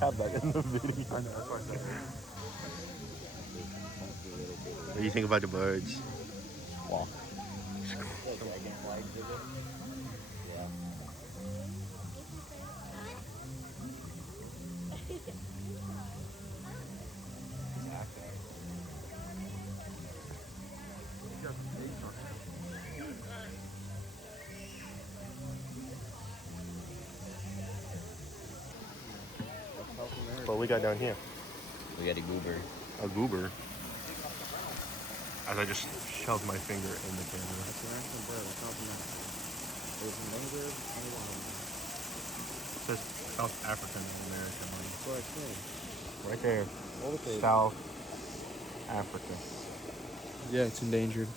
have that in the video. I know, that's why I said What do you think about the birds? Wow. Dragonfly exhibit. Yeah. What we got down here? We got a goober. A goober. As I just shoved my finger in the camera. That's an actual bird. It's South America. It was endangered and wild. It says South African American. That's what I said. Right there. Okay. South Africa. Yeah, it's endangered.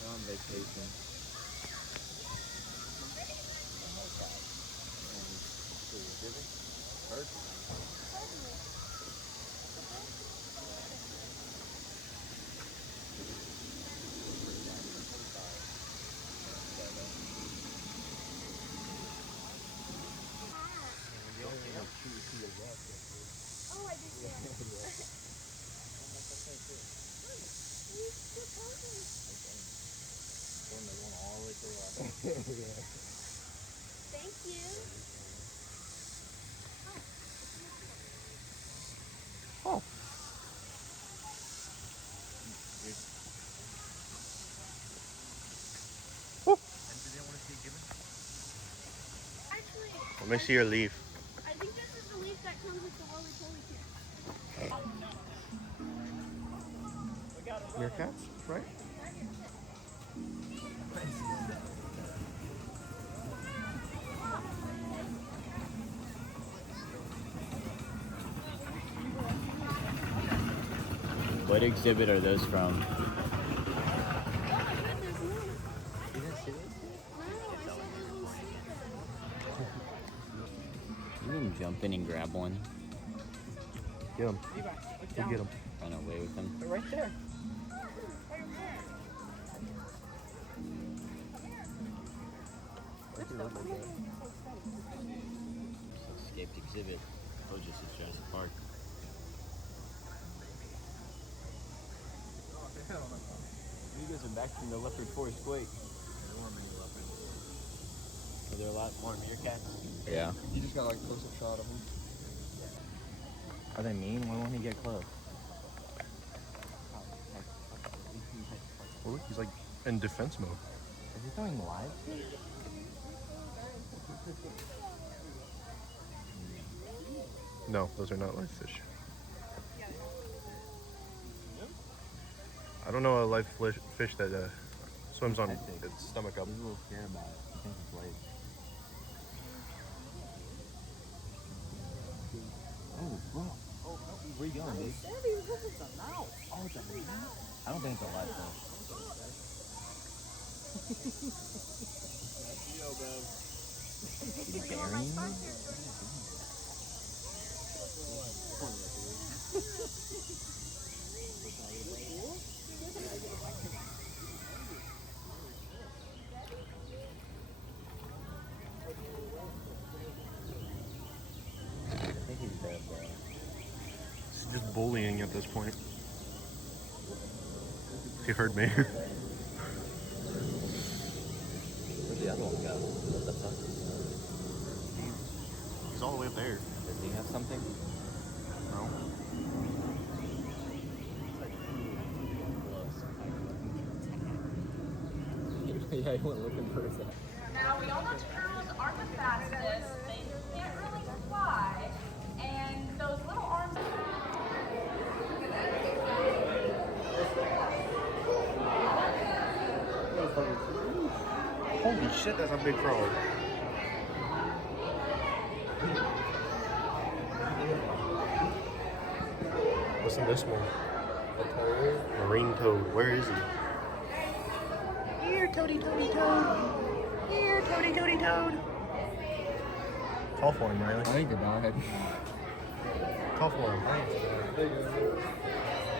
They're on vacation. Oh, I did that. Thank you. Oh. Actually, Let me see your leaf. I think this is the leaf that comes with the roly-poly kit. Meerkats, right? What exhibit are those from? Oh my goodness, no. You didn't see this? No, I saw those ones sleeping. You can jump in and grab one. Get them. Go get them. Run away with them. They're right there. Escaped exhibit. Oh, just at Jurassic Park. You guys are back from the leopard forest quake. Are there a lot more meerkats? Yeah. You just got like a close-up shot of them. Are they mean? Why won't he get close? Oh, look, he's like in defense mode. Is he throwing live? No, those are not live fish. I don't know a live fish that swims on its stomach up. He's a little scared about it. I think it's late. Oh, bro. Where you going, dude? Oh, it's a mouse. I don't think it's a live fish. He's burying me? I think he's dead, bro. He's just bullying at this point. He heard me. Where'd the other one go? What the fuck? He's all the way up there. Does he have something? No. Yeah, he went looking for his ass. Now, we all know turtles aren't the fastest. They can't really fly. And those little arms... Holy shit, that's a big frog. Listen to this one. Marine toad. Where is he? Here, toady, toady, toad. Here, toady, toady, toad. Call for him, Riley. I think they died. Call for him. I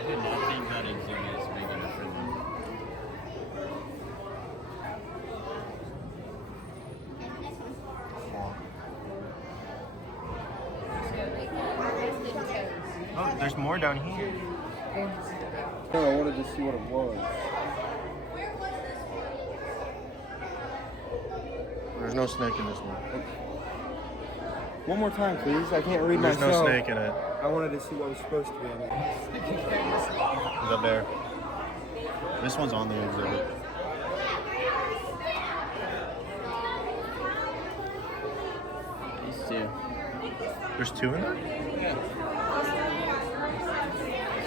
did not think that exhibit is big enough for them. Oh, there's more down here. No, I wanted to see what it was. There's no snake in this one. One more time, please. I can't read There's myself. no snake in it. I wanted to see what was supposed to be in it. He's up there. This one's on the exhibit. These two. There's two in there? Yeah.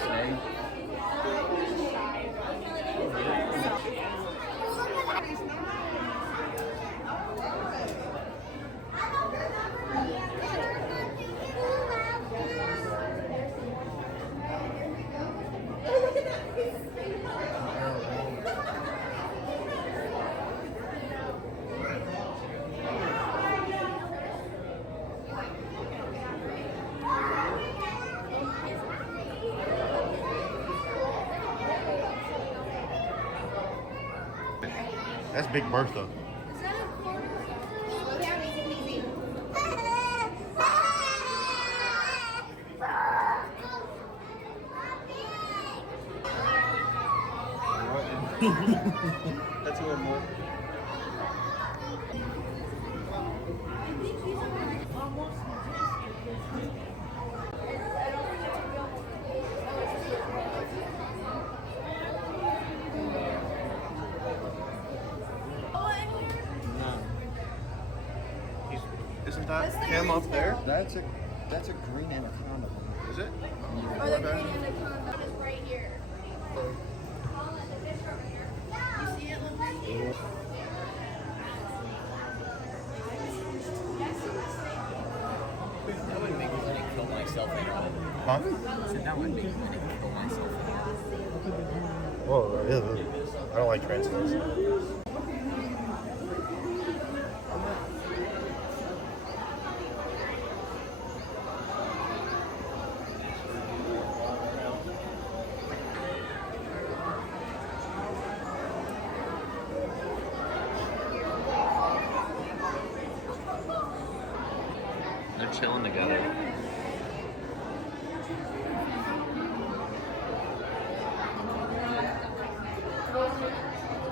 Snake. That's Big Bertha. Slow down, easy peasy. That's one more. Isn't that him up there? That's a green anaconda. Is it? Or the green anaconda is right here. You see it, Logan? That would make me want to kill myself anyway. Huh? I said that would make me want to kill myself. Whoa, yeah. I don't like transfers. They're chilling together.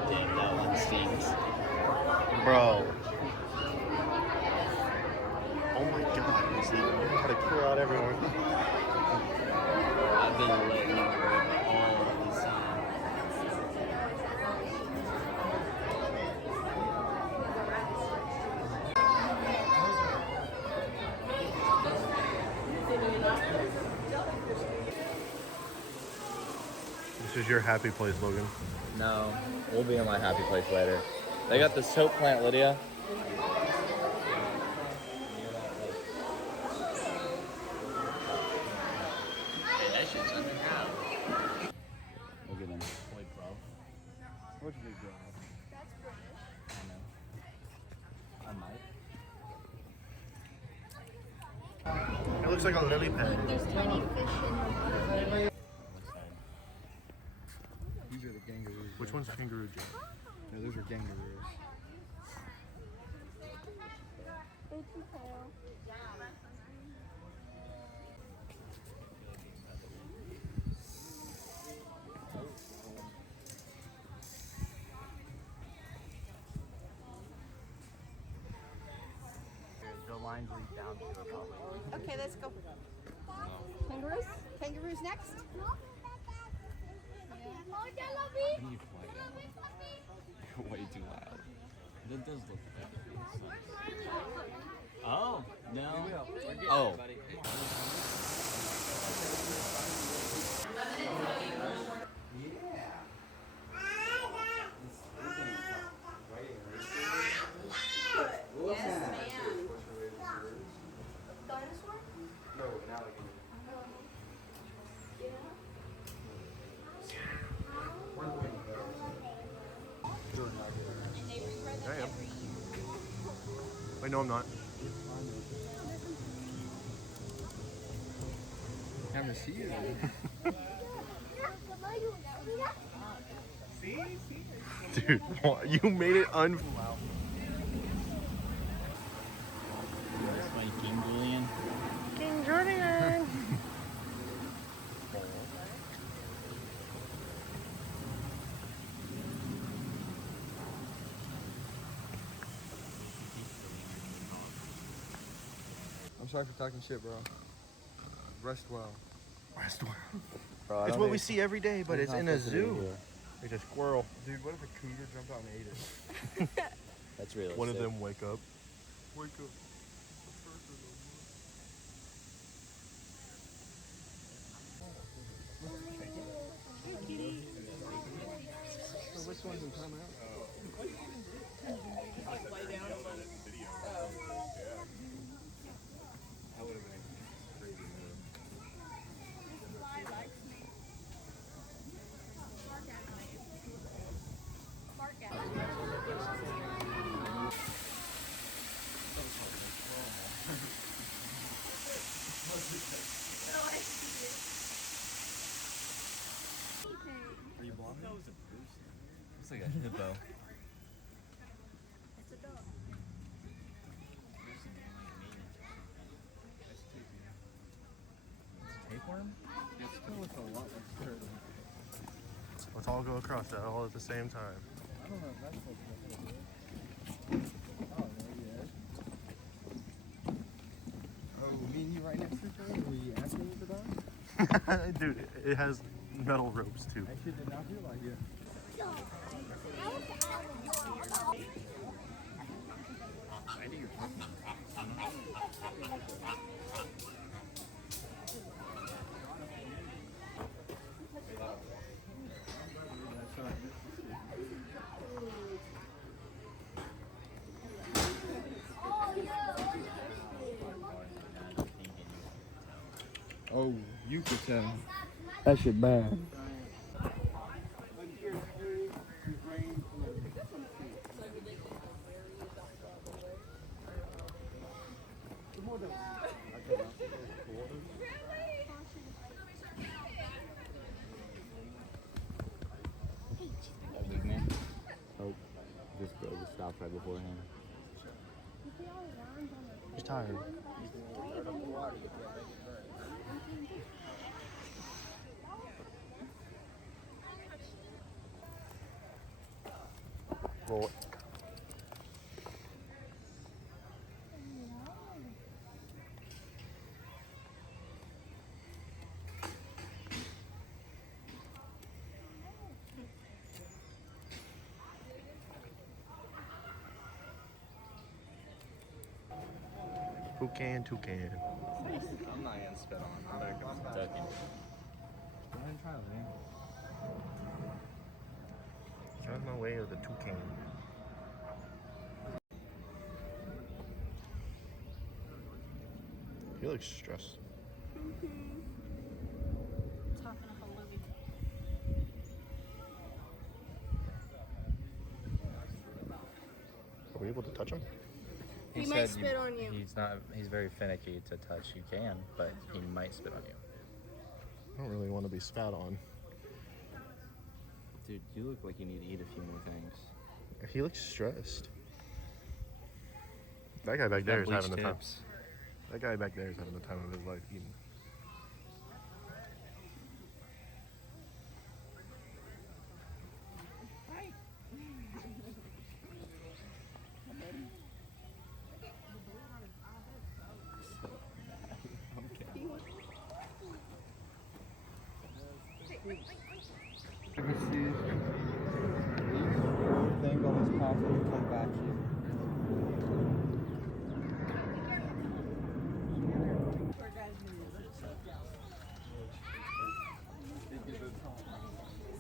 Damn, that one stings. Bro. Oh my god, he's gotta clear out everyone. I've been letting you rip all of the time. This is your happy place, Logan. No, we'll be in my happy place later. They got this soap plant, Lydia. Hey, that shit's underground. Look at them. Boy, bro. What's big dog? That's British. I know. I might. It looks like a lily pad. There's tiny fish in the These are the kangaroos. Which one's kangaroo Jack? No, those are kangaroos. The lines lead down to it probably. Okay, let's go. Kangaroos? Kangaroos next? You're way too loud. That does look like Oh, no. Oh. I am. Wait, no, I'm not. Never see you. Dude, you made it un. That's my King Julian. King Julian. I'm sorry for talking shit, bro. Rest well. Rest well. Bro, I It's don't what think- we see every day, but it's not in a supposed to be zoo. here. It's a squirrel. Dude, what if a cougar jumped out and ate it? That's realistic. One of them wake up. Wake up. So which one's in timeout? Are you blind? It's like a hippo. It's a dog. Tapeworm? It still looks a lot like a turtle. Let's all go across that all at the same time. I don't know if that's supposed to be it. Oh, there he is. Oh, me and you right next to each other? Were you asking me for that? Dude, it has metal ropes too. I actually did not feel like it. Oh, you could tell. That shit bad. That big man. Oh, this bro just stopped right before him. He's tired. Roll it. Toucan. I'm not gonna spit on. I'm better go Kentucky. Go ahead and try it, man. Get out of my way of the toucan. He looks stressed. Talking up a Louis. Are we able to touch him? He might spit on you. He's very finicky to touch. You can, but he might spit on you. I don't really want to be spat on. Dude, you look like you need to eat a few more things. He looks stressed. That guy back there is having the time. That guy back there is having the time of his life eating. You can see these things on this path will come back here.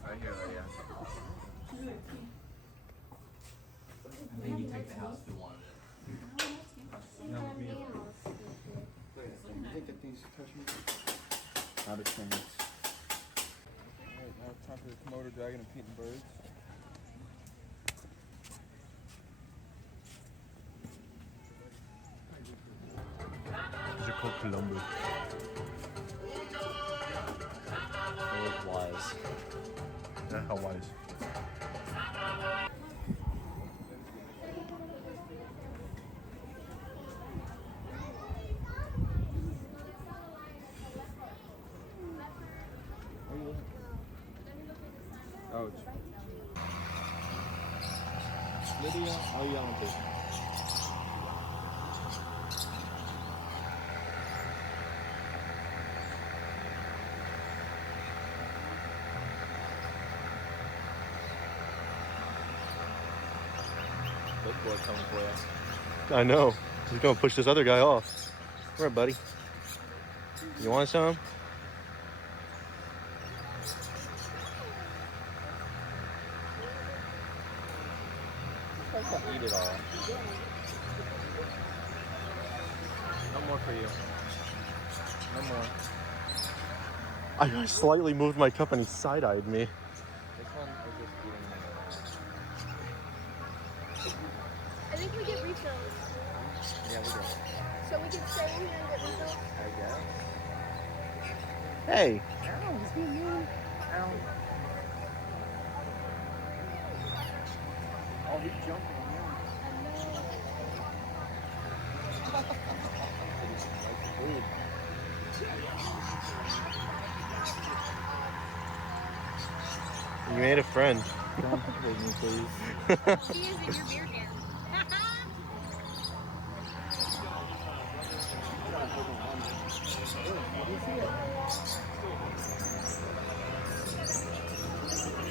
Right here, right, yeah. Maybe take the house to one. You think that things touch me? Not a chance. Alright, now it's time for the Komodo dragon and Pete and birds. tell Wyatt. Oh, Lydia, how are you yelling to? Big boy coming for you. I know. He's gonna push this other guy off. All right, buddy. You want some? Eat it all. No more for you. No more. I slightly moved my cup and he side-eyed me. This one is just eating me. I think we get refills. Yeah, we do. So we can stay in here and get refills. I guess. Hey. Ow, he's being mean. Ow. Oh, he's jumping on me. You made a friend. Don't hurt me, please. He is in your beer can.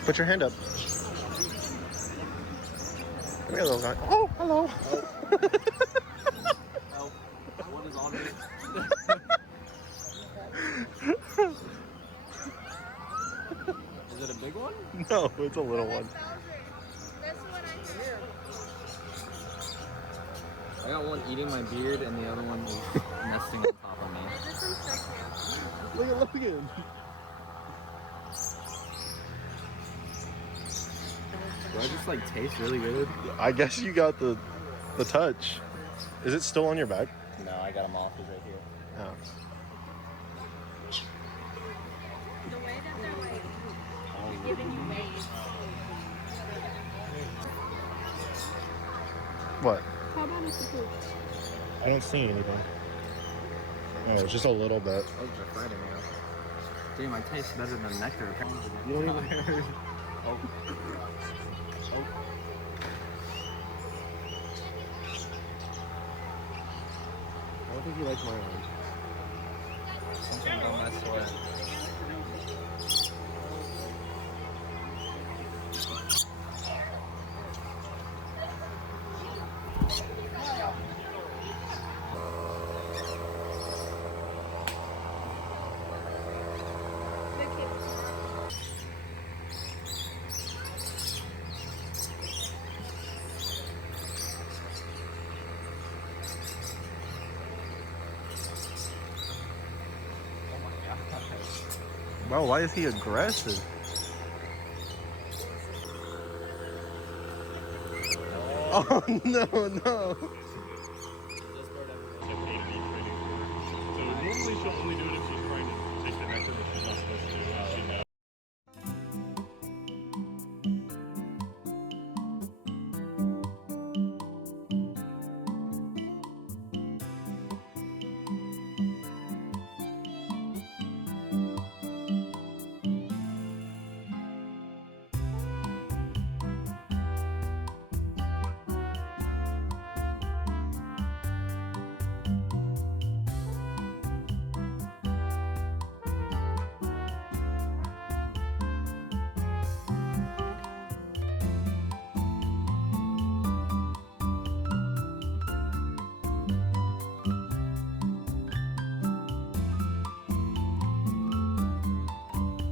Put your hand up. Come here, little guy. Oh, hello. Help. What is on me? Is it a big one? No, it's a little one. That's what I hear. I got one eating my beard and the other one is nesting on top of me. This one's stuck here. Look at Logan. Do I just like taste really good? I guess you got the touch. Is it still on your back? No, I got them off. He's right here. Oh. The way that they're like giving you waves. What? How about it's the poop? I don't see anything. Oh, it's just a little bit. Oh, they're fighting now. Damn, I taste better than nectar. You don't even... I don't think you like my arm. Something don't mess with it. Wow, why is he aggressive? Oh, no, no.